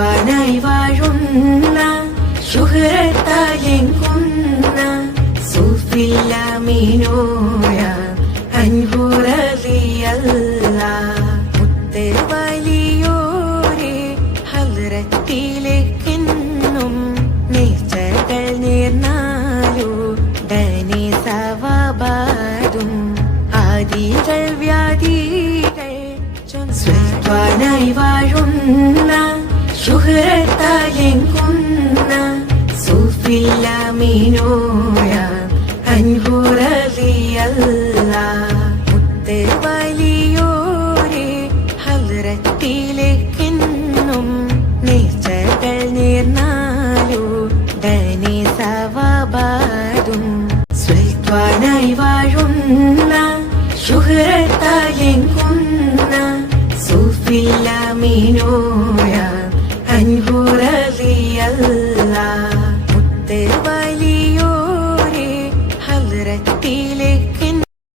സ്വൽത്വാനായി വാഴുന്ന ശുഹ്റത്താലെങ്കുന്ന സൂഫില്ലമീനോയ അൻഹു റളിയല്ലാഹ് മുത്ത് വലിയോരെ ഹദ്റത്തിലേക്കെന്നും നേർച്ചകൾ നേർന്നാലുടനെ സവാബാദും ആദികൾ വ്യാധികൾ സ്വൽത്വാനായി വാഴുന്ന ശുഹ്റത്താലെങ്കുന്ന സൂഫില്ലമീനോയ അൻഹു റളിയല്ലാഹ് മുത്ത് വലിയോരെ ഹദ്റത്തിലേക്കെന്നും നേർച്ചകൾ നേർന്നാലുടനെ സവാബാദും സ്വൽത്വാനായി വാഴുന്ന ശുഹ്റത്താലെങ്കുന്ന സൂഫില്ലമീനോയ അൻഹു റളിയല്ലാഹ്